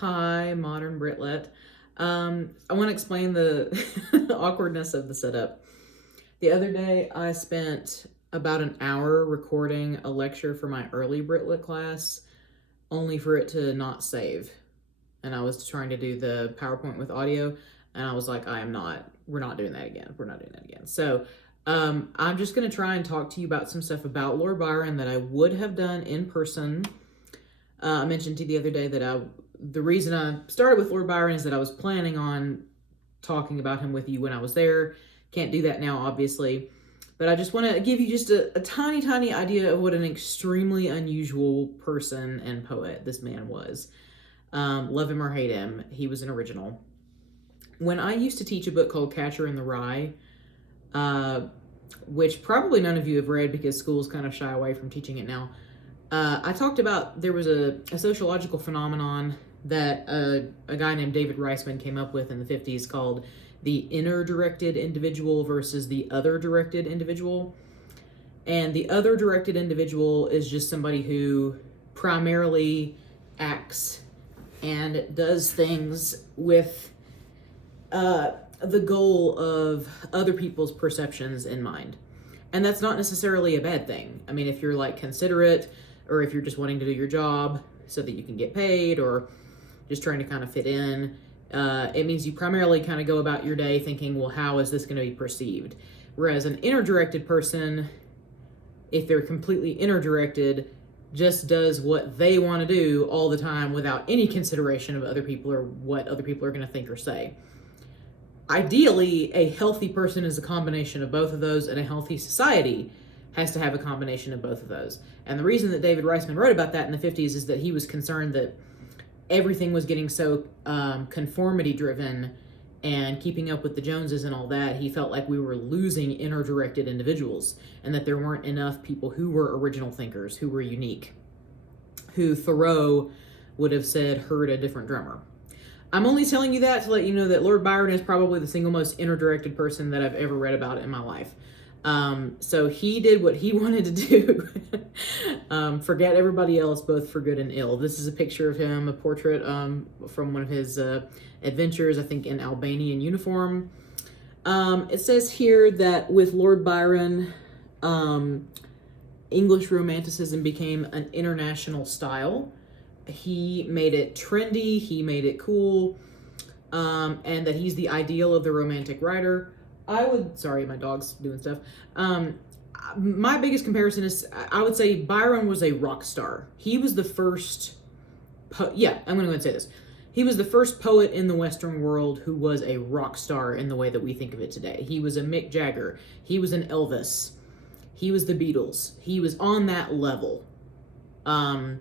Hi, modern Britlet. I want to explain the awkwardness of the setup. The other day, I spent about an hour recording a lecture for my early Britlet class, only for it to not save. And I was trying to do the PowerPoint with audio, and I was like, we're not doing that again. We're not doing that again. So, I'm just going to try and talk to you about some stuff about Lord Byron that I would have done in person. I mentioned to you the other day that the reason I started with Lord Byron is that I was planning on talking about him with you when I was there. Can't do that now, obviously. But I just want to give you just a tiny, tiny idea of what an extremely unusual person and poet this man was. Love him or hate him, he was an original. When I used to teach a book called Catcher in the Rye, which probably none of you have read because schools kind of shy away from teaching it now, I talked about there was a sociological phenomenon that a guy named David Reisman came up with in the 50s called the inner-directed individual versus the other-directed individual. And the other-directed individual is just somebody who primarily acts and does things with the goal of other people's perceptions in mind. And that's not necessarily a bad thing. I mean, if you're like considerate, or if you're just wanting to do your job so that you can get paid, or just trying to kind of fit in, it means you primarily kind of go about your day thinking, well, how is this going to be perceived? Whereas an inner-directed person, if they're completely inner-directed, just does what they want to do all the time without any consideration of other people or what other people are going to think or say. Ideally, a healthy person is a combination of both of those, and a healthy society has to have a combination of both of those. And the reason that David Reisman wrote about that in the 50s is that he was concerned that everything was getting so conformity driven and keeping up with the Joneses and all that. He felt like we were losing inner-directed individuals, and that there weren't enough people who were original thinkers, who were unique, who Thoreau would have said heard a different drummer. I'm only telling you that to let you know that Lord Byron is probably the single most inner-directed person that I've ever read about in my life. So he did what he wanted to do. Forget everybody else, both for good and ill. This is a picture of him, a portrait from one of his adventures, I think in Albanian uniform. It says here that with Lord Byron, English Romanticism became an international style. He made it trendy, he made it cool, and that he's the ideal of the romantic writer. Sorry, my dog's doing stuff. My biggest comparison is, I would say Byron was a rock star. He was the first, I'm going to go ahead and say this. He was the first poet in the Western world who was a rock star in the way that we think of it today. He was a Mick Jagger. He was an Elvis. He was the Beatles. He was on that level. And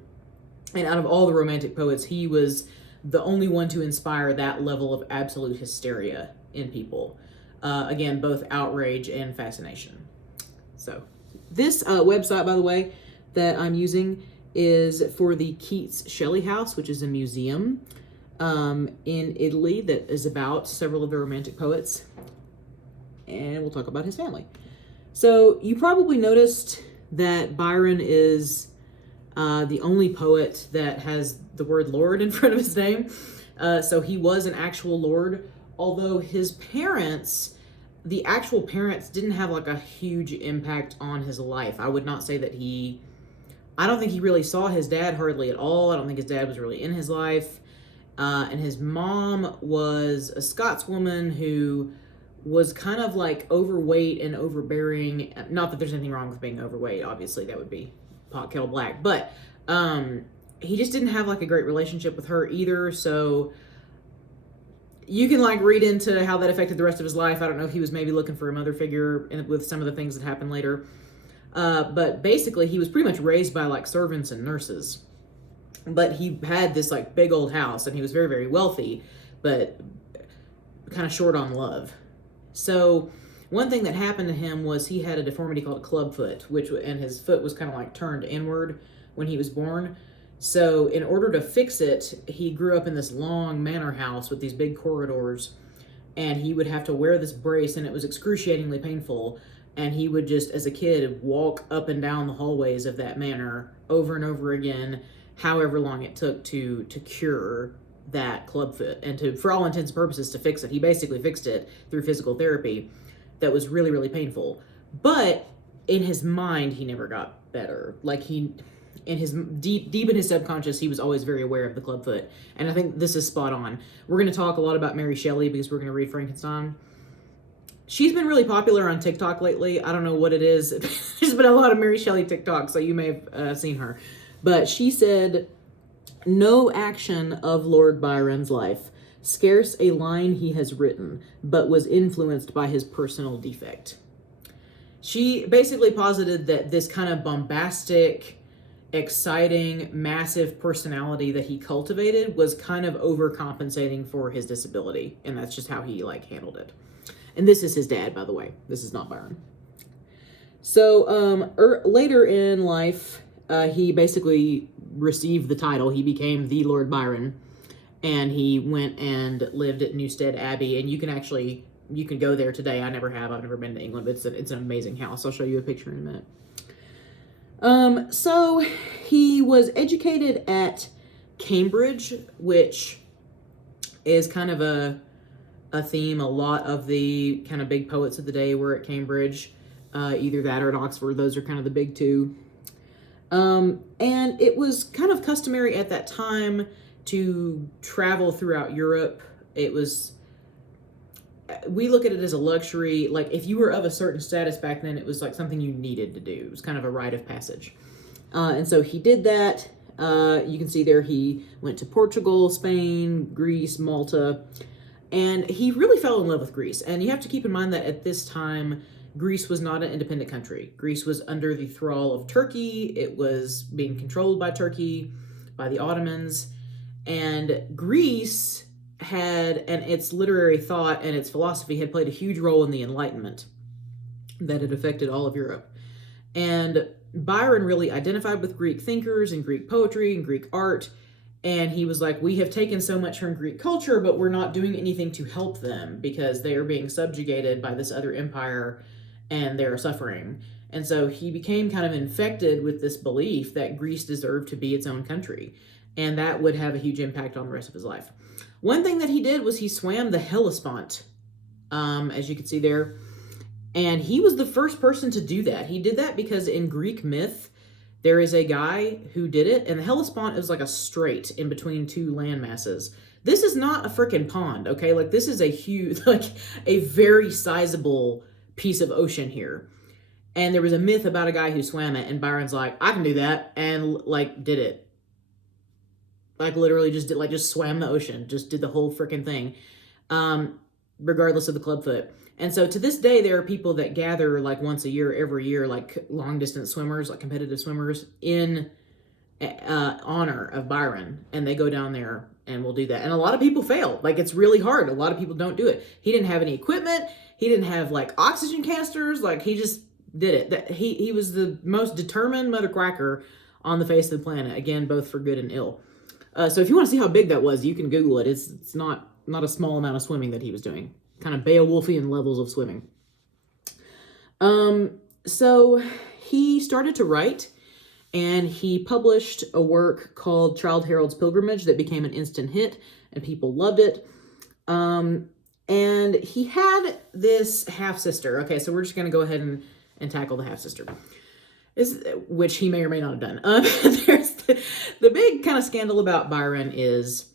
out of all the romantic poets, he was the only one to inspire that level of absolute hysteria in people. Again, both outrage and fascination. So, this website, by the way, that I'm using is for the Keats Shelley House, which is a museum in Italy that is about several of the romantic poets. And we'll talk about his family. So, you probably noticed that Byron is the only poet that has the word Lord in front of his name. So he was an actual Lord, although his parents, the actual parents, didn't have like a huge impact on his life. I would not say that I don't think he really saw his dad hardly at all. I don't think his dad was really in his life. And his mom was a Scotswoman who was kind of like overweight and overbearing. Not that there's anything wrong with being overweight, obviously, that would be pot kettle black, but he just didn't have like a great relationship with her either. So you can like read into how that affected the rest of his life. I don't know if he was maybe looking for a mother figure with some of the things that happened later, but basically he was pretty much raised by like servants and nurses. But he had this like big old house, and he was very, very wealthy, but kind of short on love. So one thing that happened to him was he had a deformity called a clubfoot, and his foot was kind of like turned inward when he was born. So in order to fix it, he grew up in this long manor house with these big corridors, and he would have to wear this brace, and it was excruciatingly painful. And he would just, as a kid, walk up and down the hallways of that manor over and over again, however long it took to cure that clubfoot and to, for all intents and purposes, to fix it. He basically fixed it through physical therapy that was really, really painful. But in his mind, he never got better. Like in his deep in his subconscious, he was always very aware of the clubfoot. And I think this is spot on. We're going to talk a lot about Mary Shelley because we're going to read Frankenstein. She's been really popular on TikTok lately. I don't know what it is. There's been a lot of Mary Shelley TikTok, so you may have seen her. But she said, "No action of Lord Byron's life, scarce a line he has written, but was influenced by his personal defect." She basically posited that this kind of bombastic, exciting, massive personality that he cultivated was kind of overcompensating for his disability. And that's just how he handled it. And this is his dad, by the way. This is not Byron. So later in life, he basically received the title. He became the Lord Byron. And he went and lived at Newstead Abbey. And you can go there today. I never have. I've never been to England, but it's an amazing house. I'll show you a picture in a minute. So he was educated at Cambridge, which is kind of a theme. A lot of the kind of big poets of the day were at Cambridge, either that or at Oxford. Those are kind of the big two. And it was kind of customary at that time to travel throughout Europe. We look at it as a luxury. Like if you were of a certain status back then, it was like something you needed to do. It was kind of a rite of passage. And so he did that. You can see there he went to Portugal, Spain, Greece, Malta, and he really fell in love with Greece. And you have to keep in mind that at this time, Greece was not an independent country. Greece was under the thrall of Turkey. It was being controlled by Turkey, by the Ottomans. And Greece and its literary thought and its philosophy had played a huge role in the Enlightenment that had affected all of Europe. And Byron really identified with Greek thinkers and Greek poetry and Greek art. And he was like, we have taken so much from Greek culture, but we're not doing anything to help them because they are being subjugated by this other empire and they're suffering. And so he became kind of infected with this belief that Greece deserved to be its own country. And that would have a huge impact on the rest of his life. One thing that he did was he swam the Hellespont, as you can see there. And he was the first person to do that. He did that because in Greek myth, there is a guy who did it. And the Hellespont is like a strait in between two land masses. This is not a freaking pond, okay? Like this is a huge, a very sizable piece of ocean here. And there was a myth about a guy who swam it. And Byron's like, I can do that. And did it. Literally just swam the ocean, just did the whole freaking thing, regardless of the clubfoot. And so to this day, there are people that gather once a year, every year, long distance swimmers, competitive swimmers in honor of Byron. And they go down there and will do that. And a lot of people fail. It's really hard. A lot of people don't do it. He didn't have any equipment. He didn't have oxygen canisters. He just did it. He was the most determined mother quacker on the face of the planet. Again, both for good and ill. So if you want to see how big that was, you can Google it. It's not a small amount of swimming that he was doing. Kind of Beowulfian levels of swimming. So he started to write, and he published a work called Childe Harold's Pilgrimage that became an instant hit, and people loved it. And he had this half-sister. Okay, so we're just going to go ahead and tackle the half-sister. Which he may or may not have done. There's the big kind of scandal about Byron is,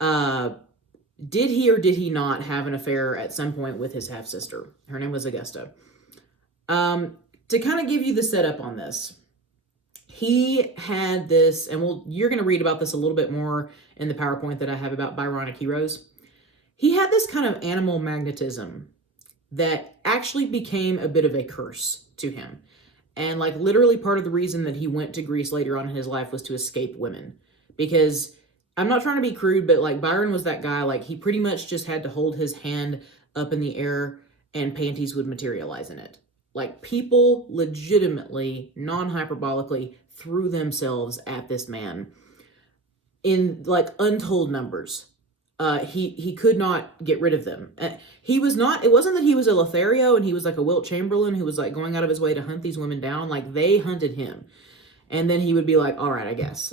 did he or did he not have an affair at some point with his half-sister? Her name was Augusta. To kind of give you the setup on this, he had this, and you're going to read about this a little bit more in the PowerPoint that I have about Byronic heroes. He had this kind of animal magnetism that actually became a bit of a curse to him. And literally part of the reason that he went to Greece later on in his life was to escape women. Because I'm not trying to be crude, but Byron was that guy, he pretty much just had to hold his hand up in the air and panties would materialize in it. People legitimately, non-hyperbolically threw themselves at this man in untold numbers. He could not get rid of them. It wasn't that he was a Lothario and he was a Wilt Chamberlain who was going out of his way to hunt these women down. They hunted him. And then he would be all right, I guess.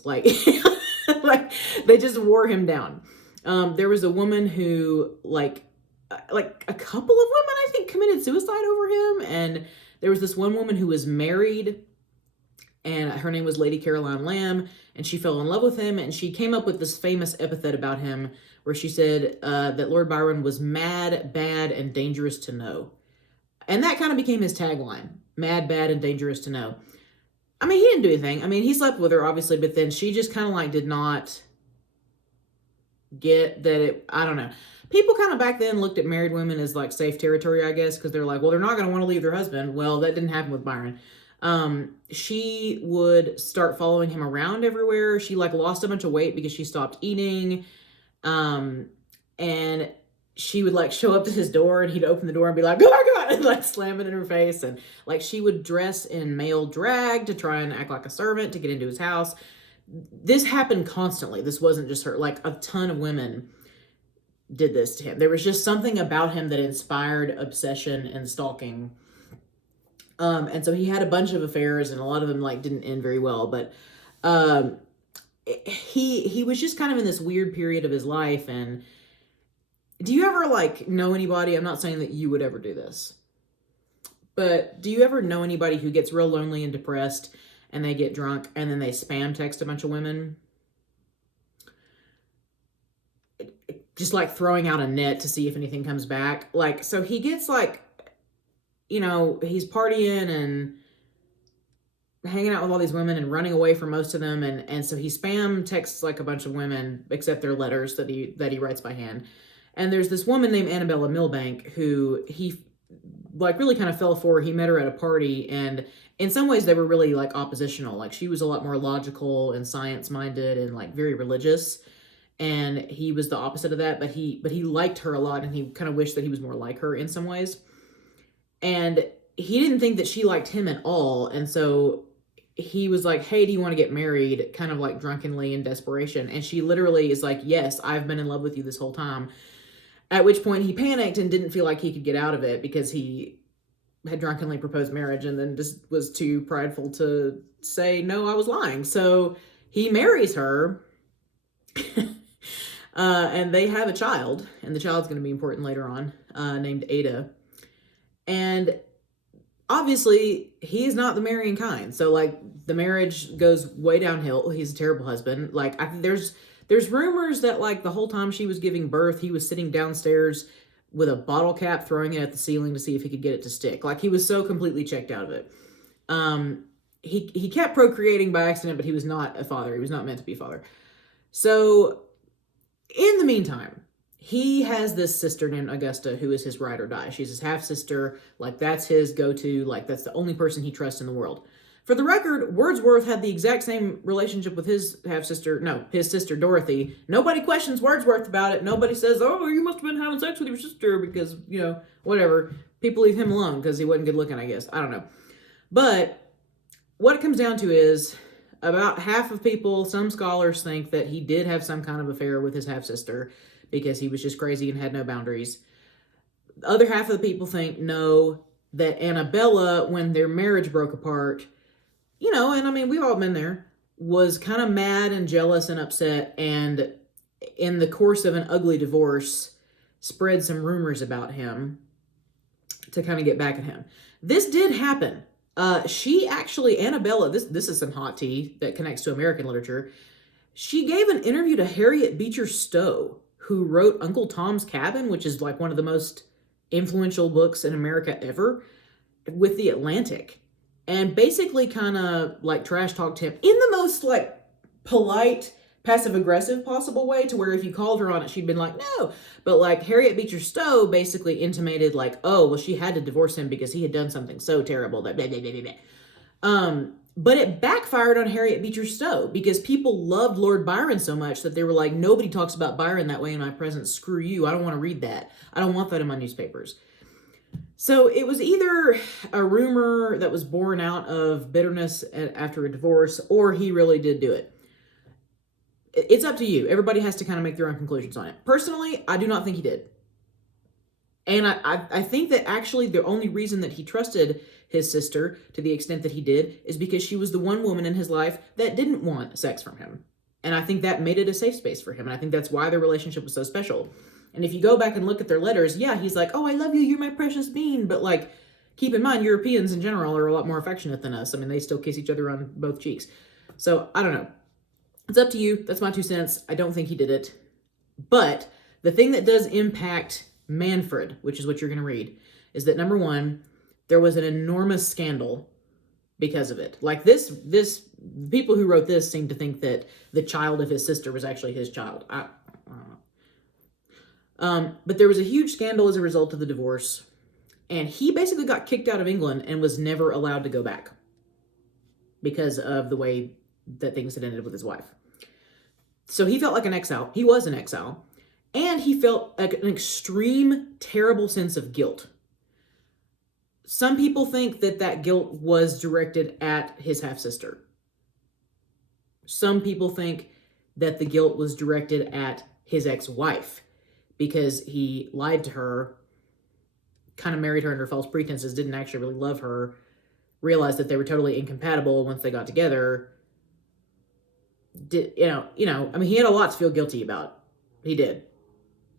They just wore him down. There was a woman who, like a couple of women, I think, committed suicide over him. And there was this one woman who was married, and her name was Lady Caroline Lamb, and she fell in love with him, and she came up with this famous epithet about him where she said that Lord Byron was mad, bad, and dangerous to know. And that kind of became his tagline: mad, bad, and dangerous to know. I mean, he didn't do anything. I mean, he slept with her, obviously, but then she just kind of like did not get that it, I don't know. People kind of back then looked at married women as like safe territory, I guess, because they're like, well, they're not going to want to leave their husband. Well, that didn't happen with Byron. She would start following him around everywhere. She like lost a bunch of weight because she stopped eating. And she would like show up to his door, and he'd open the door and be like, oh my God, and like slam it in her face. And like she would dress in male drag to try and act like a servant to get into his house. This happened constantly. This wasn't just her. Like a ton of women did this to him. There was just something about him that inspired obsession and stalking. And so he had a bunch of affairs, and a lot of them like didn't end very well, but he was just kind of in this weird period of his life. And do you ever like know anybody, I'm not saying that you would ever do this, but do you ever know anybody who gets real lonely and depressed, and they get drunk, and then they spam text a bunch of women? Just like throwing out a net to see if anything comes back. Like, so he gets like, you know, he's partying and hanging out with all these women and running away from most of them. And so he spam texts like a bunch of women, except their letters that he writes by hand. And there's this woman named Annabella Milbank who he like really kind of fell for. He met her at a party, and in some ways they were really like oppositional. Like she was a lot more logical and science minded and like very religious. And he was the opposite of that, but he liked her a lot, and he kind of wished that he was more like her in some ways. And he didn't think that she liked him at all. And so he was like, hey, do you want to get married? Kind of like drunkenly in desperation. And she literally is like, yes, I've been in love with you this whole time. At which point he panicked and didn't feel like he could get out of it because he had drunkenly proposed marriage, and then just was too prideful to say, no, I was lying. So he marries her. And they have a child, and the child's going to be important later on, named Ada. And obviously he's not the marrying kind. So like the marriage goes way downhill. He's a terrible husband. Like there's rumors that like the whole time she was giving birth, he was sitting downstairs with a bottle cap, throwing it at the ceiling to see if he could get it to stick. Like he was so completely checked out of it. He kept procreating by accident, but he was not a father. He was not meant to be a father. So in the meantime, he has this sister named Augusta who is his ride or die. She's his half-sister. Like, that's his go-to. Like, that's the only person he trusts in the world. For the record, Wordsworth had the exact same relationship with his half-sister. No, his sister Dorothy. Nobody questions Wordsworth about it. Nobody says, oh, you must have been having sex with your sister because, you know, whatever. People leave him alone because he wasn't good looking, I guess. I don't know. But what it comes down to is about half of people, some scholars think that he did have some kind of affair with his half-sister because he was just crazy and had no boundaries. The other half of the people think no, that Annabella, when their marriage broke apart, you know, and I mean, we've all been there, was kind of mad and jealous and upset, and in the course of an ugly divorce, spread some rumors about him to kind of get back at him. This did happen. She actually, Annabella, this is some hot tea that connects to American literature. She gave an interview to Harriet Beecher Stowe, who wrote Uncle Tom's Cabin, which is like one of the most influential books in America ever, with The Atlantic, and basically kind of like trash talked him in the most like polite, passive-aggressive possible way, to where if you called her on it, she'd been like, no. But like Harriet Beecher Stowe basically intimated like, oh, well, she had to divorce him because he had done something so terrible that blah, blah, blah, blah, blah. But it backfired on Harriet Beecher Stowe because people loved Lord Byron so much that they were like, nobody talks about Byron that way in my presence. Screw you. I don't want to read that. I don't want that in my newspapers. So it was either a rumor that was born out of bitterness after a divorce, or he really did do it. It's up to you. Everybody has to kind of make their own conclusions on it. Personally, I do not think he did. And I think that actually the only reason that he trusted his sister to the extent that he did is because she was the one woman in his life that didn't want sex from him. And I think that made it a safe space for him. And I think that's why their relationship was so special. And if you go back and look at their letters, yeah, he's like, oh, I love you. You're my precious bean. But like, keep in mind, Europeans in general are a lot more affectionate than us. I mean, they still kiss each other on both cheeks. So I don't know. It's up to you. That's my 2 cents. I don't think he did it. But the thing that does impact Manfred, which is what you're going to read, is that number one, there was an enormous scandal because of it. Like this people who wrote this seem to think that the child of his sister was actually his child. I don't know. But there was a huge scandal as a result of the divorce. And he basically got kicked out of England and was never allowed to go back because of the way that things had ended with his wife. So he felt like an exile. He was an exile. And he felt like an extreme, terrible sense of guilt. Some people think that that guilt was directed at his half-sister. Some people think that the guilt was directed at his ex-wife because he lied to her, kind of married her under false pretenses, didn't actually really love her, realized that they were totally incompatible once they got together. I mean, he had a lot to feel guilty about. He did.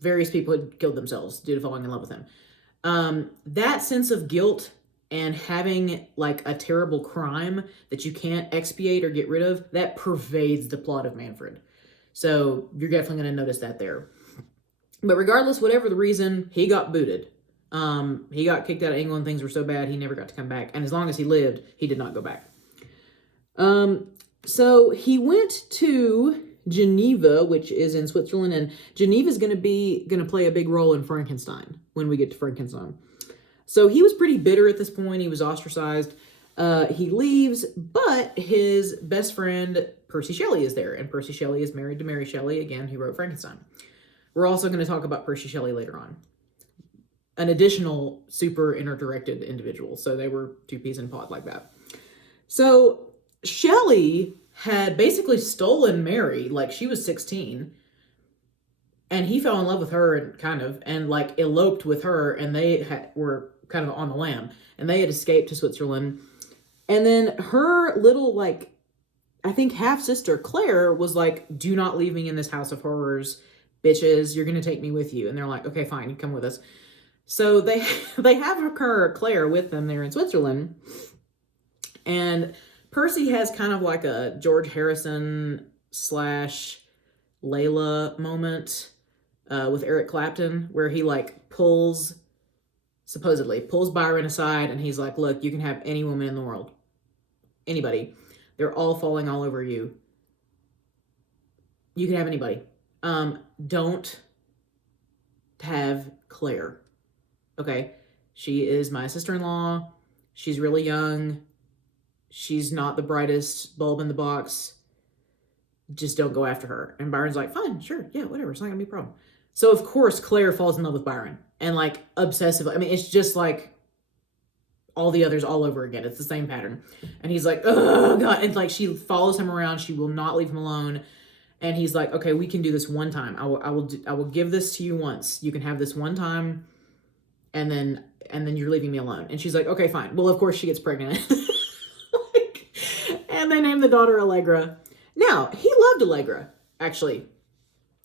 Various people had killed themselves due to falling in love with him. That sense of guilt and having like a terrible crime that you can't expiate or get rid of, that pervades the plot of Manfred. So you're definitely going to notice that there. But regardless, whatever the reason, he got booted. He got kicked out of England. Things were so bad, he never got to come back. And as long as he lived, he did not go back. So he went to Geneva, which is in Switzerland, and Geneva is going to play a big role in Frankenstein when we get to Frankenstein. So he was pretty bitter at this point. He was ostracized. He leaves, but his best friend Percy Shelley is there, and Percy Shelley is married to Mary Shelley, again, who wrote Frankenstein. We're also going to talk about Percy Shelley later on. An additional super interdirected individual. So they were two peas in a pod like that. So Shelley had basically stolen Mary, like she was 16, and he fell in love with her and like eloped with her, and they were kind of on the lam, and they had escaped to Switzerland. And then her little, like, I think half-sister Claire was like, do not leave me in this house of horrors, bitches, you're gonna take me with you. And they're like, okay, fine, you come with us. So they have her, Claire, with them there in Switzerland, and Percy has kind of like a George Harrison / Layla moment with Eric Clapton, where he like supposedly pulls Byron aside, and he's like, look, you can have any woman in the world. Anybody. They're all falling all over you. You can have anybody. Don't have Claire. Okay? She is my sister-in-law. She's really young. She's not the brightest bulb in the box. Just don't go after her. And Byron's like, fine, sure, yeah, whatever. It's not gonna be a problem. So, of course, Claire falls in love with Byron. And, like, obsessively. I mean, it's just like all the others all over again. It's the same pattern. And he's like, oh, God. And, like, she follows him around. She will not leave him alone. And he's like, okay, we can do this one time. I will give this to you once. You can have this one time. And then you're leaving me alone. And she's like, okay, fine. Well, of course, she gets pregnant. And they named the daughter Allegra. Now, he loved Allegra, actually.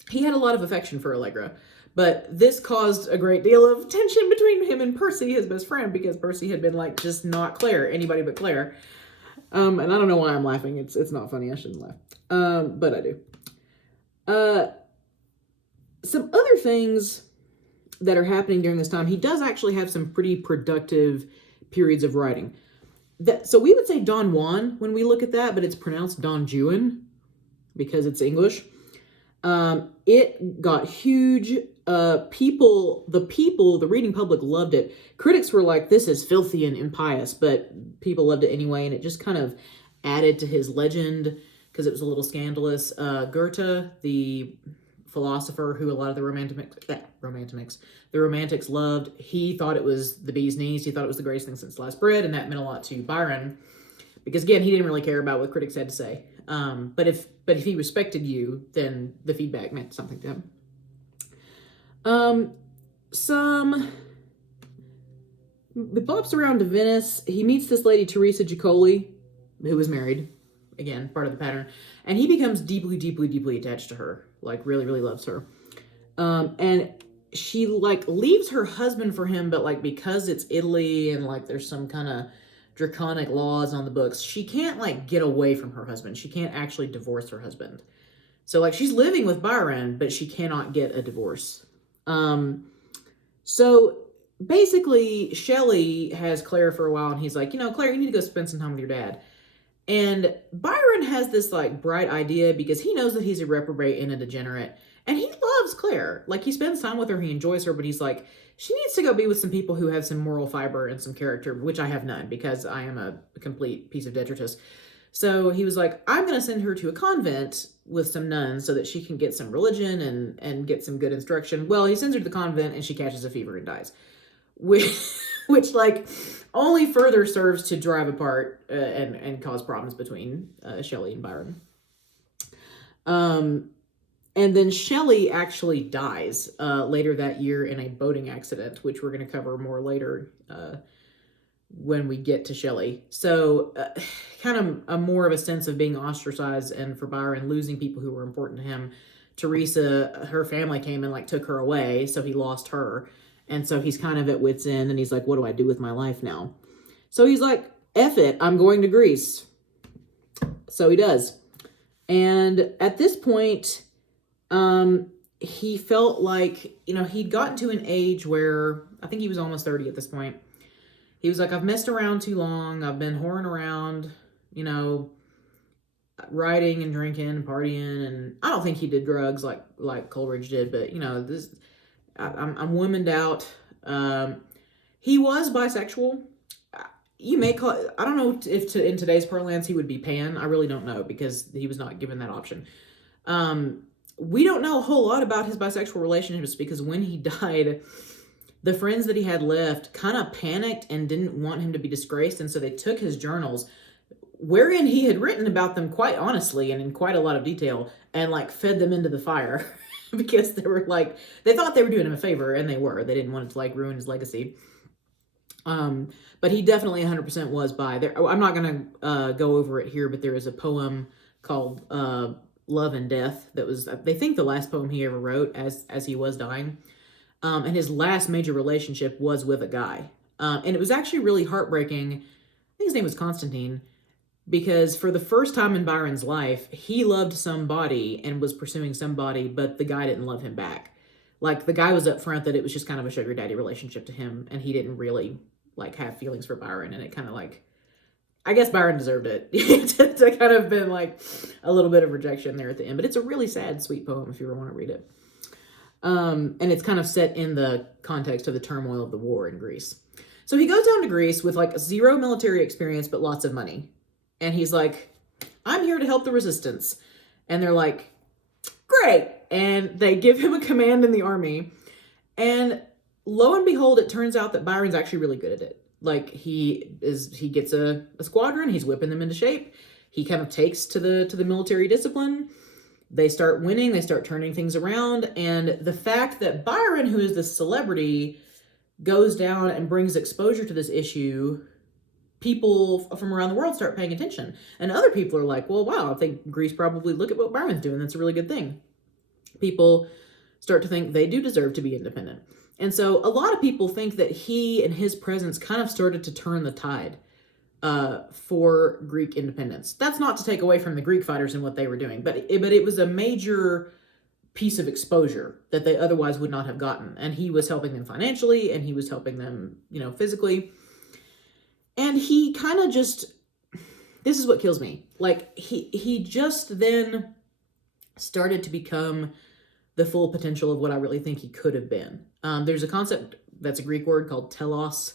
He had a lot of affection for Allegra. But this caused a great deal of tension between him and Percy, his best friend, because Percy had been like, just not Claire, anybody but Claire. And I don't know why I'm laughing. It's not funny. I shouldn't laugh. But I do. Some other things that are happening during this time, he does actually have some pretty productive periods of writing. So we would say Don Juan when we look at that, but it's pronounced Don Juan because it's English. It got huge. The reading public loved it. Critics were like, this is filthy and impious, but people loved it anyway, and it just kind of added to his legend because it was a little scandalous. Goethe, the philosopher who a lot of the romantics loved, he thought it was the bee's knees. He thought it was the greatest thing since sliced bread, and that meant a lot to Byron because, again, he didn't really care about what critics had to say. But if he respected you, then the feedback meant something to him. He bops around to Venice. He meets this lady, Teresa Giccoli, who was married again, part of the pattern. And he becomes deeply, deeply, deeply attached to her. Like, really, really loves her. And she, like, leaves her husband for him, but, like, because it's Italy and, like, there's some kind of draconic laws on the books, she can't, like, get away from her husband. She can't actually divorce her husband. So, like, she's living with Byron, but she cannot get a divorce. So basically, Shelley has Claire for a while, and he's like, Claire, you need to go spend some time with your dad. And Byron has this, like, bright idea because he knows that he's a reprobate and a degenerate, and he loves Claire. Like, he spends time with her, he enjoys her, but he's like, she needs to go be with some people who have some moral fiber and some character, which I have none because I am a complete piece of detritus. So he was like, I'm going to send her to a convent with some nuns so that she can get some religion and get some good instruction. Well, he sends her to the convent and she catches a fever and dies. Which like, only further serves to drive apart and cause problems between Shelley and Byron. And then Shelley actually dies later that year in a boating accident, which we're going to cover more later when we get to Shelley. So kind of a more of a sense of being ostracized, and for Byron, losing people who were important to him. Teresa, her family came and like took her away, so he lost her. And so he's kind of at wit's end, and he's like, what do I do with my life now? So he's like, F it, I'm going to Greece. So he does. And at this point, he felt like, he'd gotten to an age where, I think he was almost 30 at this point. He was like, I've messed around too long. I've been whoring around, riding and drinking and partying. And I don't think he did drugs like Coleridge did, but I'm womaned out. He was bisexual. You may call it, I don't know if in today's parlance he would be pan. I really don't know because he was not given that option. We don't know a whole lot about his bisexual relationships because when he died, the friends that he had left kind of panicked and didn't want him to be disgraced. And so they took his journals, wherein he had written about them quite honestly and in quite a lot of detail, and like fed them into the fire because they were like, they thought they were doing him a favor, and they were. They didn't want it to like ruin his legacy. But he definitely 100% was bi. I'm not going to go over it here, but there is a poem called Love and Death that was, they think, the last poem he ever wrote as he was dying. And his last major relationship was with a guy. And it was actually really heartbreaking. I think his name was Constantine, because for the first time in Byron's life, he loved somebody and was pursuing somebody, but the guy didn't love him back. Like, the guy was upfront that it was just kind of a sugar daddy relationship to him, and he didn't really like have feelings for Byron. And it kind of like, I guess Byron deserved it to kind of been like a little bit of rejection there at the end. But it's a really sad, sweet poem if you ever want to read it. And it's kind of set in the context of the turmoil of the war in Greece. So he goes down to Greece with like 0 military experience, but lots of money. And he's like, I'm here to help the resistance. And they're like, great. And they give him a command in the army. And lo and behold, it turns out that Byron's actually really good at it. Like, he gets a squadron, he's whipping them into shape. He kind of takes to the military discipline. They start winning, they start turning things around. And the fact that Byron, who is this celebrity, goes down and brings exposure to this issue, people from around the world start paying attention. And other people are like, well, wow, I think Greece probably look at what Byron's doing. That's a really good thing. People start to think they do deserve to be independent. And so a lot of people think that he and his presence kind of started to turn the tide for Greek independence. That's not to take away from the Greek fighters and what they were doing, but it was a major piece of exposure that they otherwise would not have gotten. And he was helping them financially, and he was helping them, physically. And he kind of just, this is what kills me. Like, he just then started to become the full potential of what I really think he could have been. There's a concept that's a Greek word called telos,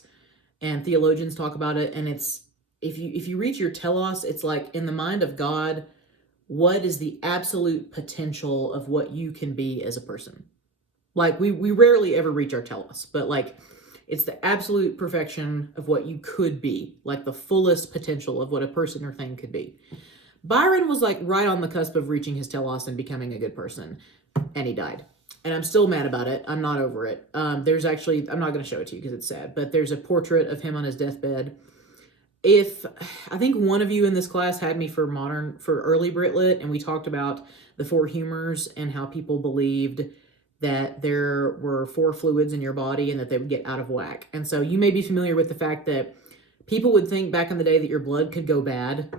and theologians talk about it. And it's, if you reach your telos, it's like, in the mind of God, what is the absolute potential of what you can be as a person? Like, we rarely ever reach our telos, but like, it's the absolute perfection of what you could be, like the fullest potential of what a person or thing could be. Byron was like right on the cusp of reaching his telos and becoming a good person, and he died. And I'm still mad about it. I'm not over it. There's actually, I'm not going to show it to you because it's sad, but there's a portrait of him on his deathbed. if I think one of you in this class had me for early Brit Lit, and we talked about the four humors and how people believed that there were four fluids in your body and that they would get out of whack. And so you may be familiar with the fact that people would think back in the day that your blood could go bad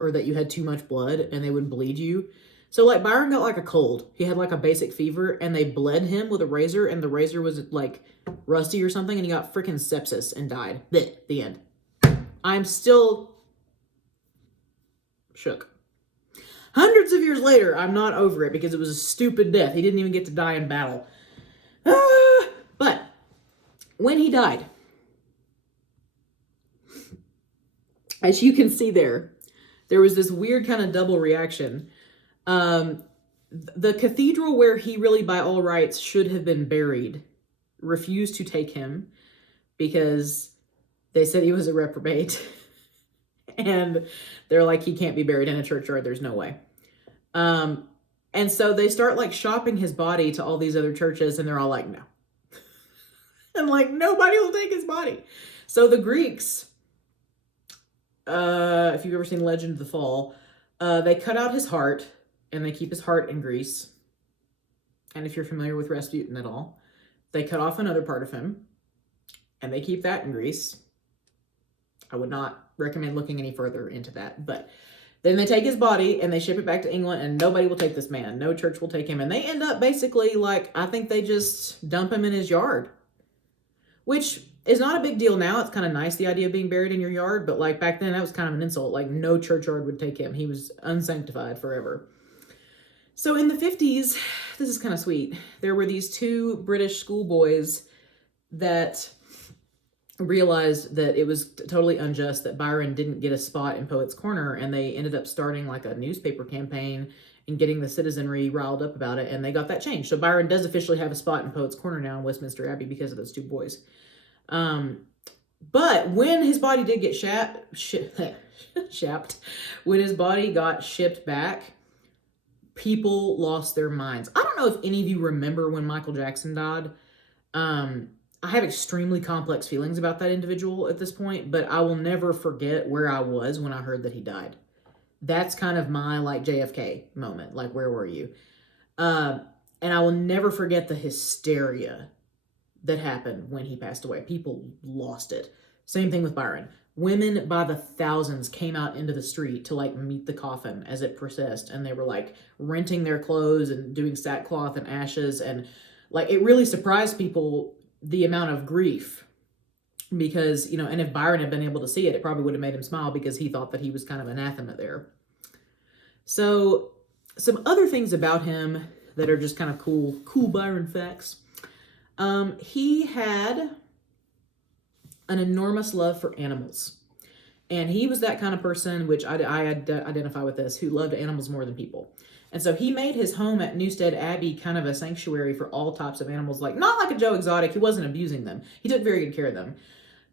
or that you had too much blood and they would bleed you. So like Byron got like a cold. He had like a basic fever and they bled him with a razor and the razor was like rusty or something and he got freaking sepsis and died. The end. I'm still shook. Hundreds of years later, I'm not over it because it was a stupid death. He didn't even get to die in battle. But when he died, as you can see there was this weird kind of double reaction. The cathedral where he really by all rights should have been buried refused to take him because they said he was a reprobate. And they're like, he can't be buried in a churchyard. There's no way. And so they start like shopping his body to all these other churches and they're all like, no. And like, nobody will take his body. So the Greeks, if you've ever seen Legend of the Fall, they cut out his heart and they keep his heart in Greece. And if you're familiar with Rasputin at all, they cut off another part of him and they keep that in Greece. I would not recommend looking any further into that. But then they take his body and they ship it back to England and nobody will take this man. No church will take him. And they end up basically like, I think they just dump him in his yard. Which is not a big deal now. It's kind of nice, the idea of being buried in your yard. But like back then, that was kind of an insult. Like no churchyard would take him. He was unsanctified forever. So in the 50s, this is kind of sweet. There were these two British schoolboys that realized that it was totally unjust that Byron didn't get a spot in Poets Corner, and they ended up starting like a newspaper campaign and getting the citizenry riled up about it, and they got that changed. So Byron does officially have a spot in Poets Corner now in Westminster Abbey because of those two boys. But when his body did get when his body got shipped back, people lost their minds. I don't know if any of you remember when Michael Jackson died. I have extremely complex feelings about that individual at this point, but I will never forget where I was when I heard that he died. That's kind of my like JFK moment. Like, where were you? And I will never forget the hysteria that happened when he passed away. People lost it. Same thing with Byron. Women by the thousands came out into the street to like meet the coffin as it processed, and they were like renting their clothes and doing sackcloth and ashes, and like it really surprised people the amount of grief, because, you know, and if Byron had been able to see it, it probably would have made him smile because he thought that he was kind of anathema there. So some other things about him that are just kind of cool Byron facts. He had an enormous love for animals, and he was that kind of person, which I identify with this, who loved animals more than people. And so he made his home at Newstead Abbey kind of a sanctuary for all types of animals, like not like a Joe Exotic. He wasn't abusing them. He took very good care of them.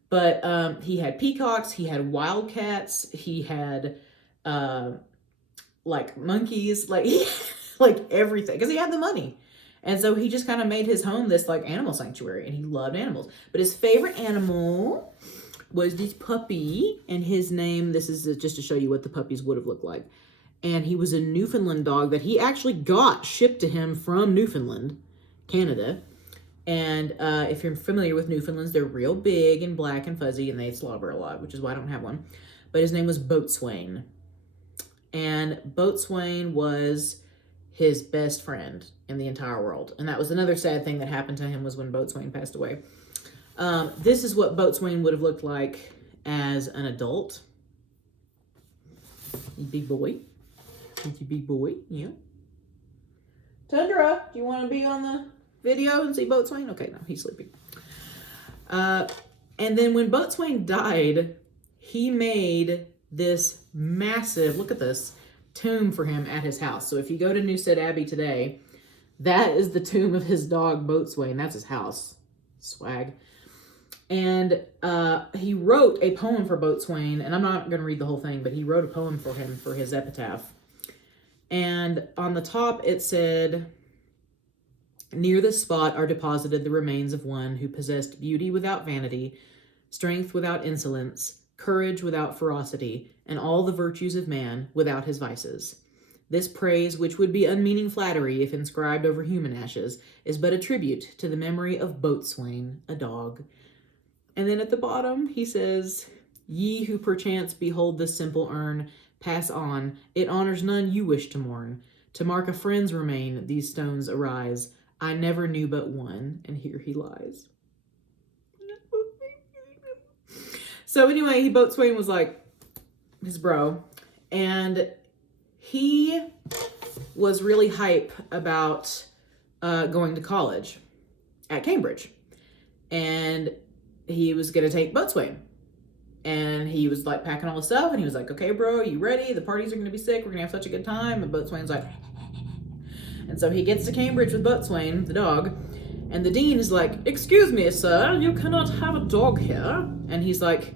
But he had peacocks, he had wildcats, he had like monkeys, like like everything, because he had the money. And so he just kind of made his home this like animal sanctuary, and he loved animals. But his favorite animal was this puppy, and his name, this is just to show you what the puppies would have looked like. And he was a Newfoundland dog that he actually got shipped to him from Newfoundland, Canada. And if you're familiar with Newfoundlands, they're real big and black and fuzzy, and they slobber a lot, which is why I don't have one. But his name was Boatswain. And Boatswain was his best friend in the entire world. And that was another sad thing that happened to him, was when Boatswain passed away. This is what Boatswain would have looked like as an adult. Big boy. It's a big boy, yeah. Tundra, do you want to be on the video and see Boatswain? Okay, no, he's sleeping. And then when Boatswain died, he made this massive, look at this, tomb for him at his house. So if you go to Newstead Abbey today, that is the tomb of his dog, Boatswain. That's his house. Swag. And he wrote a poem for Boatswain, and I'm not going to read the whole thing, but he wrote a poem for him for his epitaph. And on the top it said, "Near this spot are deposited the remains of one who possessed beauty without vanity, strength without insolence, courage without ferocity, and all the virtues of man without his vices. This praise, which would be unmeaning flattery if inscribed over human ashes, is but a tribute to the memory of Boatswain, a dog. And then at the bottom, he says, Ye who perchance behold this simple urn, pass on, it honors none you wish to mourn. To mark a friend's remain, these stones arise. I never knew but one, and here he lies. So anyway, Boatswain was like his bro, and he was really hype about going to college at Cambridge, and he was going to take Boatswain, and he was like packing all the stuff, and he was like, okay, bro, you ready? The parties are going to be sick. We're going to have such a good time. And Boatswain's like, and so he gets to Cambridge with Boatswain, the dog, and the dean is like, excuse me, sir, you cannot have a dog here. And he's like,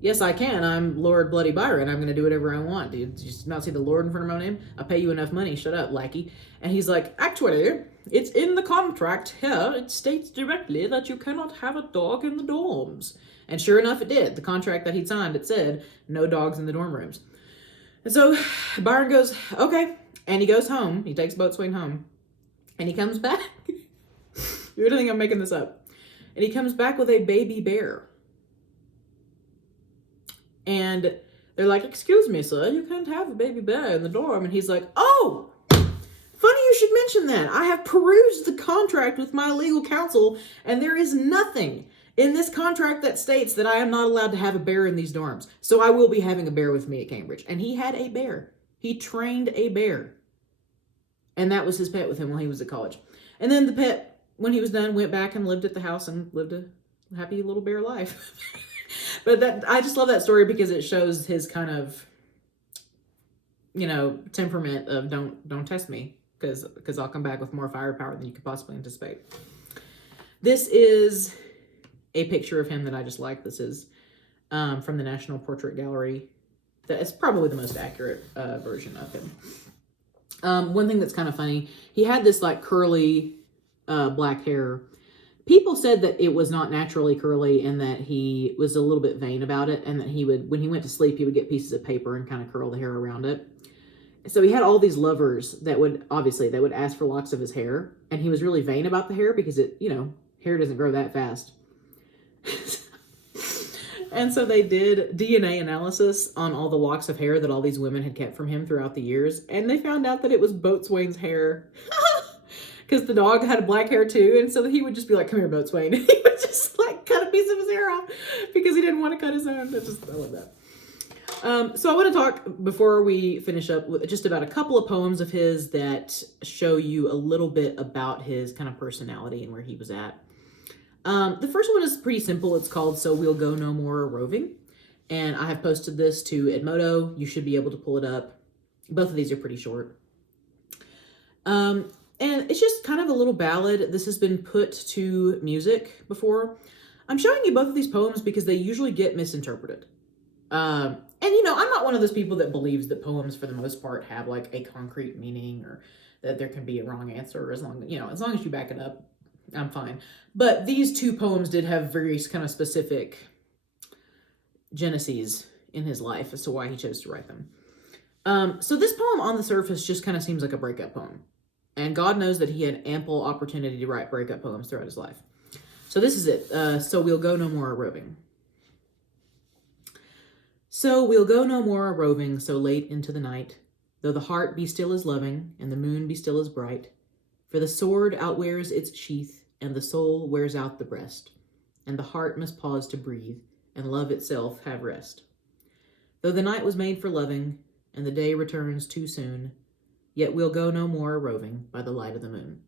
yes, I can. I'm Lord Bloody Byron. I'm going to do whatever I want, dude. Did you not see the Lord in front of my name? I pay you enough money. Shut up, lackey. And he's like, actually, it's in the contract here. It states directly that you cannot have a dog in the dorms. And sure enough, it did. The contract that he'd signed, it said, no dogs in the dorm rooms. And so Byron goes, okay. And he goes home. He takes Boatswain home. And he comes back. You don't think I'm making this up. And he comes back with a baby bear. And they're like, excuse me, sir, you can't have a baby bear in the dorm. And he's like, oh, funny you should mention that. I have perused the contract with my legal counsel, and there is nothing in this contract that states that I am not allowed to have a bear in these dorms. So I will be having a bear with me at Cambridge. And he had a bear. He trained a bear. And that was his pet with him while he was at college. And then the pet, when he was done, went back and lived at the house and lived a happy little bear life. But that, I just love that story because it shows his kind of, temperament of don't test me because I'll come back with more firepower than you could possibly anticipate. This is a picture of him that I just like. This is from the National Portrait Gallery. It's probably the most accurate version of him. One thing that's kind of funny, he had this like curly black hair. People said that it was not naturally curly and that he was a little bit vain about it, and that he would, when he went to sleep, he would get pieces of paper and kind of curl the hair around it. So he had all these lovers that would ask for locks of his hair, and he was really vain about the hair because hair doesn't grow that fast. And so they did DNA analysis on all the locks of hair that all these women had kept from him throughout the years, and they found out that it was Boatswain's hair. Because the dog had black hair too, and so he would just be like, come here, Boatswain. He would just like cut a piece of his hair off because he didn't want to cut his own. I love that. So I want to talk, before we finish up, with just about a couple of poems of his that show you a little bit about his kind of personality and where he was at. The first one is pretty simple. It's called So We'll Go No More Roving. And I have posted this to Edmodo. You should be able to pull it up. Both of these are pretty short. And it's just kind of a little ballad. This has been put to music before. I'm showing you both of these poems because they usually get misinterpreted. And I'm not one of those people that believes that poems for the most part have like a concrete meaning or that there can be a wrong answer. As long as you back it up, I'm fine. But these two poems did have very kind of specific geneses in his life as to why he chose to write them. So this poem on the surface just kind of seems like a breakup poem. And God knows that he had ample opportunity to write breakup poems throughout his life. So this is it. So we'll go no more a-roving. So we'll go no more a-roving so late into the night, though the heart be still as loving and the moon be still as bright. For the sword outwears its sheath and the soul wears out the breast, and the heart must pause to breathe and love itself have rest. Though the night was made for loving and the day returns too soon, yet we'll go no more a-roving by the light of the moon.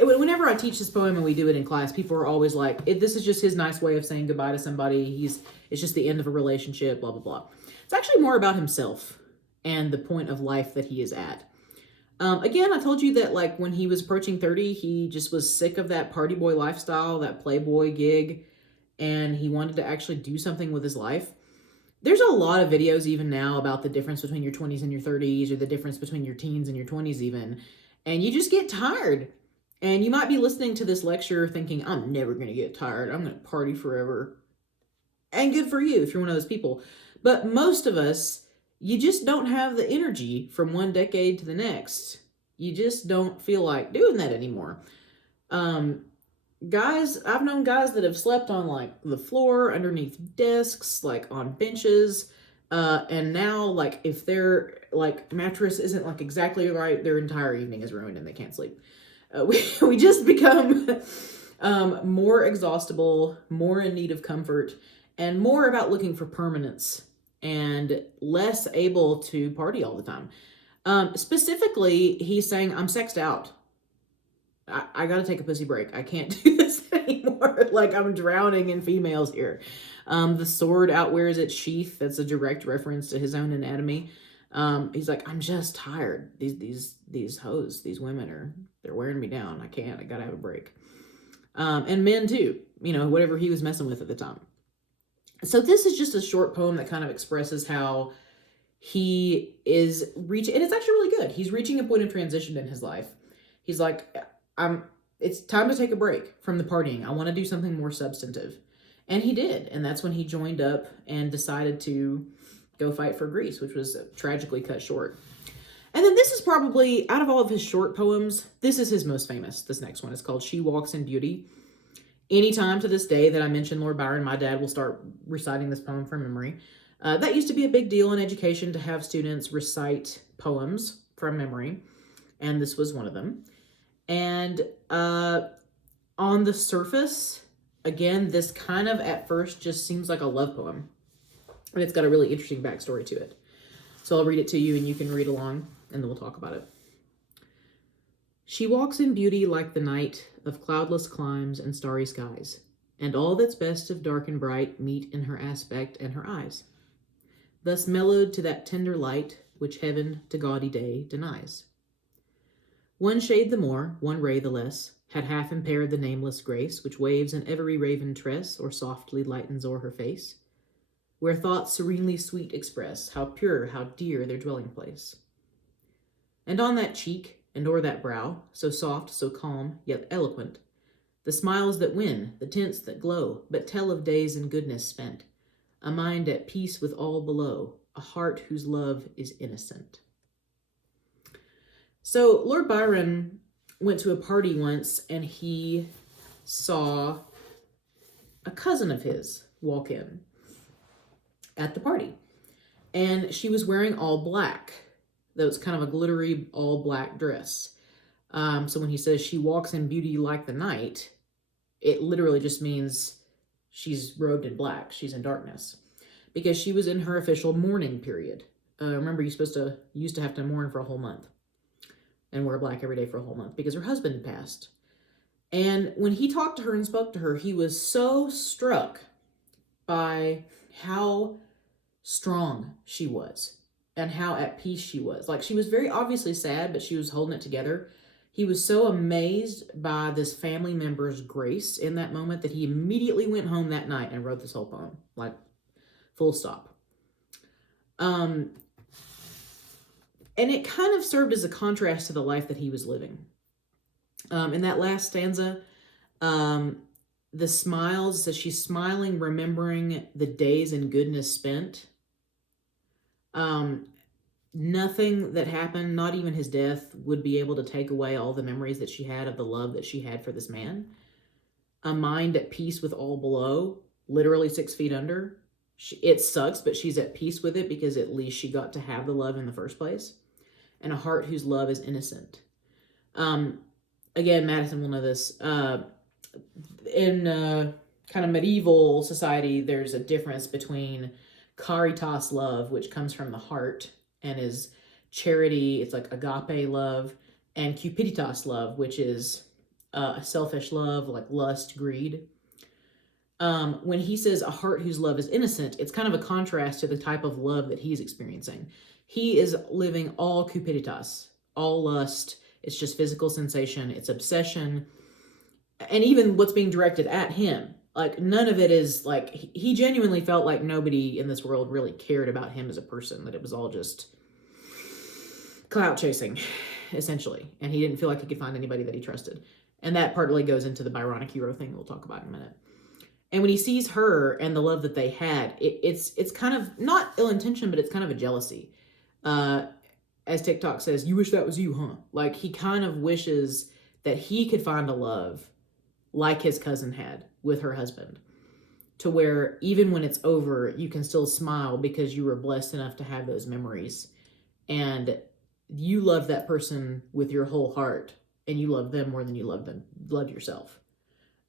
Whenever I teach this poem and we do it in class, people are always like, this is just his nice way of saying goodbye to somebody. It's just the end of a relationship, blah, blah, blah. It's actually more about himself and the point of life that he is at. Again, I told you that like when he was approaching 30, he just was sick of that party boy lifestyle, that playboy gig, and he wanted to actually do something with his life. There's a lot of videos even now about the difference between your 20s and your 30s, or the difference between your teens and your 20s even. And you just get tired. And you might be listening to this lecture thinking, I'm never going to get tired. I'm going to party forever. And good for you if you're one of those people. But most of us, you just don't have the energy from one decade to the next. You just don't feel like doing that anymore. Um, Guys, I've known guys that have slept on like the floor, underneath desks, like on benches. And now, like, if their like mattress isn't like exactly right, their entire evening is ruined and they can't sleep. We just become more exhaustible, more in need of comfort, and more about looking for permanence and less able to party all the time. Specifically, he's saying, I'm sexed out. I gotta take a pussy break. I can't do this anymore. Like, I'm drowning in females here. The sword outwears its sheath. That's a direct reference to his own anatomy. He's like, I'm just tired. These hoes, these women they're wearing me down. I can't. I gotta have a break. And men too. Whatever he was messing with at the time. So this is just a short poem that kind of expresses how he is reaching, and it's actually really good. He's reaching a point of transition in his life. He's like, it's time to take a break from the partying. I want to do something more substantive. And he did. And that's when he joined up and decided to go fight for Greece, which was tragically cut short. And then this is probably, out of all of his short poems, this is his most famous. This next one is called She Walks in Beauty. Anytime to this day that I mention Lord Byron, my dad will start reciting this poem from memory. That used to be a big deal in education, to have students recite poems from memory. And this was one of them. And on the surface, again, this kind of at first just seems like a love poem. And it's got a really interesting backstory to it. So I'll read it to you and you can read along and then we'll talk about it. She walks in beauty like the night of cloudless climes and starry skies, and all that's best of dark and bright meet in her aspect and her eyes. Thus mellowed to that tender light which heaven to gaudy day denies. One shade the more, one ray the less, had half impaired the nameless grace which waves in every raven tress or softly lightens o'er her face, where thoughts serenely sweet express how pure, how dear their dwelling place. And on that cheek, and o'er that brow, so soft, so calm, yet eloquent, the smiles that win, the tints that glow, but tell of days in goodness spent, a mind at peace with all below, a heart whose love is innocent. So Lord Byron went to a party once and he saw a cousin of his walk in at the party. And she was wearing all black. That was kind of a glittery all black dress. So when he says she walks in beauty like the night, it literally just means she's robed in black. She's in darkness. Because she was in her official mourning period. Remember, you used to have to mourn for a whole month. And wear black every day for a whole month because her husband had passed. And when he talked to her and spoke to her, he was so struck by how strong she was and how at peace she was. Like, she was very obviously sad, but she was holding it together. He was so amazed by this family member's grace in that moment that he immediately went home that night and wrote this whole poem, like, full stop. And it kind of served as a contrast to the life that he was living. In that last stanza, the smiles, says she's smiling, remembering the days and goodness spent. Nothing that happened, not even his death, would be able to take away all the memories that she had of the love that she had for this man. A mind at peace with all below, literally 6 feet under. It sucks, but she's at peace with it because at least she got to have the love in the first place. And a heart whose love is innocent. Again, Madison will know this. In kind of medieval society, there's a difference between caritas love, which comes from the heart and is charity. It's like agape love, and cupiditas love, which is a selfish love, like lust, greed. When he says a heart whose love is innocent, it's kind of a contrast to the type of love that he's experiencing. He is living all cupiditas, all lust. It's just physical sensation. It's obsession. And even what's being directed at him. Like, none of it is like, he genuinely felt like nobody in this world really cared about him as a person, that it was all just clout chasing, essentially. And he didn't feel like he could find anybody that he trusted. And that partly goes into the Byronic hero thing we'll talk about in a minute. And when he sees her and the love that they had, it's kind of not ill-intentioned, but it's kind of a jealousy. As TikTok says, you wish that was you, huh? Like, he kind of wishes that he could find a love like his cousin had with her husband, to where even when it's over, you can still smile because you were blessed enough to have those memories. And you love that person with your whole heart, and you love them more than you love yourself.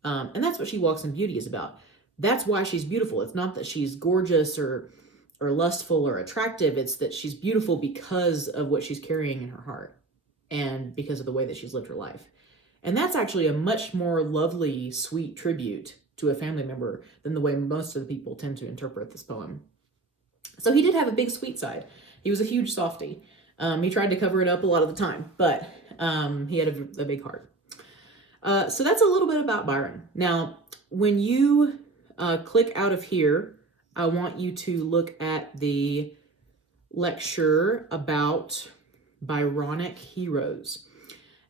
And that's what She Walks in Beauty is about. That's why she's beautiful. It's not that she's gorgeous or lustful or attractive. It's that she's beautiful because of what she's carrying in her heart and because of the way that she's lived her life. And that's actually a much more lovely, sweet tribute to a family member than the way most of the people tend to interpret this poem. So he did have a big sweet side. He was a huge softie. He tried to cover it up a lot of the time, but he had a big heart. So that's a little bit about Byron. Now, when you click out of here, I want you to look at the lecture about Byronic heroes.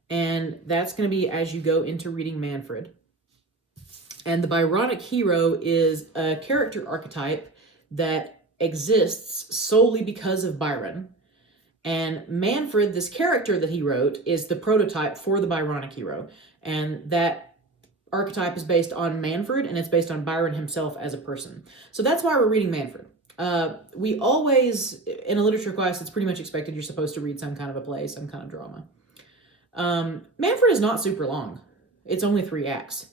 And that's going to be as you go into reading Manfred. And the Byronic hero is a character archetype that exists solely because of Byron. And Manfred, this character that he wrote, is the prototype for the Byronic hero. And that archetype is based on Manfred, and it's based on Byron himself as a person. So that's why we're reading Manfred. We always, in a literature class, it's pretty much expected you're supposed to read some kind of a play, some kind of drama. Manfred is not super long. It's only 3 acts.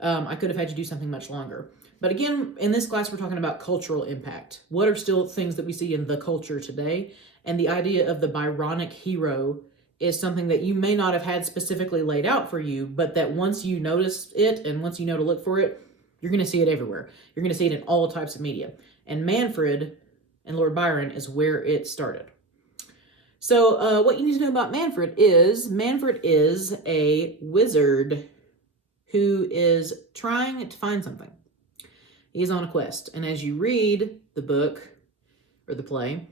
I could have had you do something much longer. But again, in this class, we're talking about cultural impact. What are still things that we see in the culture today? And the idea of the Byronic hero is something that you may not have had specifically laid out for you, but that once you notice it and once you know to look for it, you're going to see it everywhere. You're going to see it in all types of media. And Manfred and Lord Byron is where it started. So what you need to know about Manfred is a wizard who is trying to find something. He's on a quest. And as you read the book or the play,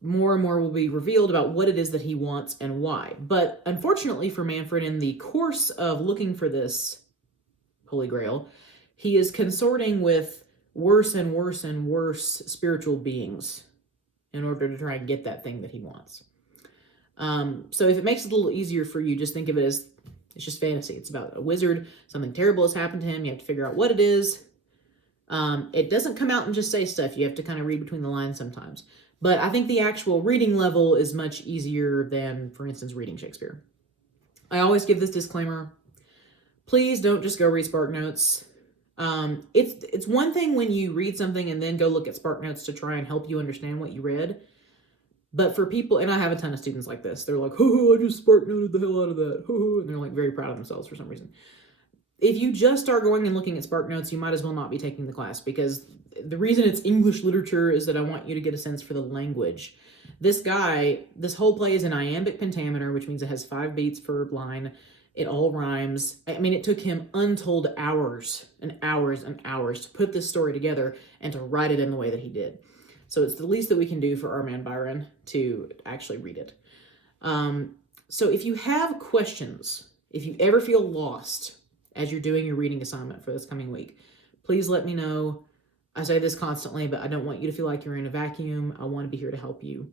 more and more will be revealed about what it is that he wants and why. But unfortunately for Manfred, in the course of looking for this Holy Grail, he is consorting with worse and worse and worse spiritual beings in order to try and get that thing that he wants. So if it makes it a little easier for you, just think of it as it's just fantasy. It's about a wizard. Something terrible has happened to him. You have to figure out what it is. It doesn't come out and just say stuff. You have to kind of read between the lines sometimes. But I think the actual reading level is much easier than, for instance, reading Shakespeare. I always give this disclaimer. Please don't just go read SparkNotes. It's one thing when you read something and then go look at SparkNotes to try and help you understand what you read. But for people, and I have a ton of students like this, they're like, oh, I just SparkNoted the hell out of that. And they're like very proud of themselves for some reason. If you just start going and looking at SparkNotes, you might as well not be taking the class, because the reason it's English literature is that I want you to get a sense for the language. This whole play is in iambic pentameter, which means it has 5 beats per line. It all rhymes. I mean, it took him untold hours and hours and hours to put this story together and to write it in the way that he did. So it's the least that we can do for our man Byron to actually read it. So if you have questions, if you ever feel lost as you're doing your reading assignment for this coming week, please let me know. I say this constantly, but I don't want you to feel like you're in a vacuum. I want to be here to help you.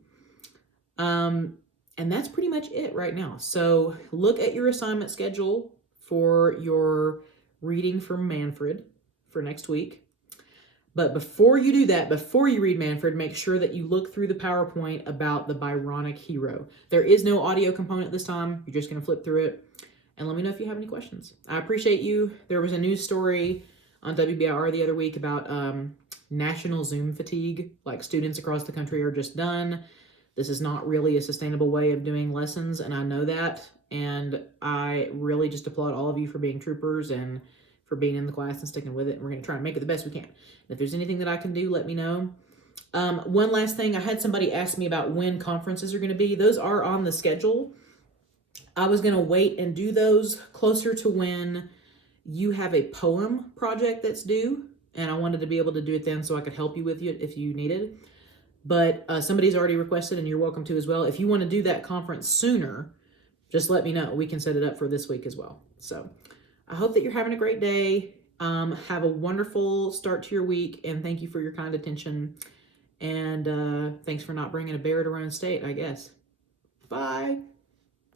And that's pretty much it right now. So look at your assignment schedule for your reading from Manfred for next week. But before you do that, before you read Manfred, make sure that you look through the PowerPoint about the Byronic hero. There is no audio component this time. You're just going to flip through it. And let me know if you have any questions. I appreciate you. There was a news story on WBIR the other week about national Zoom fatigue. Like, students across the country are just done. This is not really a sustainable way of doing lessons, and I know that. And I really just applaud all of you for being troopers and for being in the class and sticking with it. And we're going to try and make it the best we can. And if there's anything that I can do, let me know. One last thing. I had somebody ask me about when conferences are going to be. Those are on the schedule. I was going to wait and do those closer to when you have a poem project that's due, and I wanted to be able to do it then so I could help you with it if you needed. But somebody's already requested, and you're welcome to as well. If you want to do that conference sooner, just let me know. We can set it up for this week as well. So I hope that you're having a great day. Have a wonderful start to your week, and thank you for your kind attention. And thanks for not bringing a bear to Rhone State, I guess. Bye.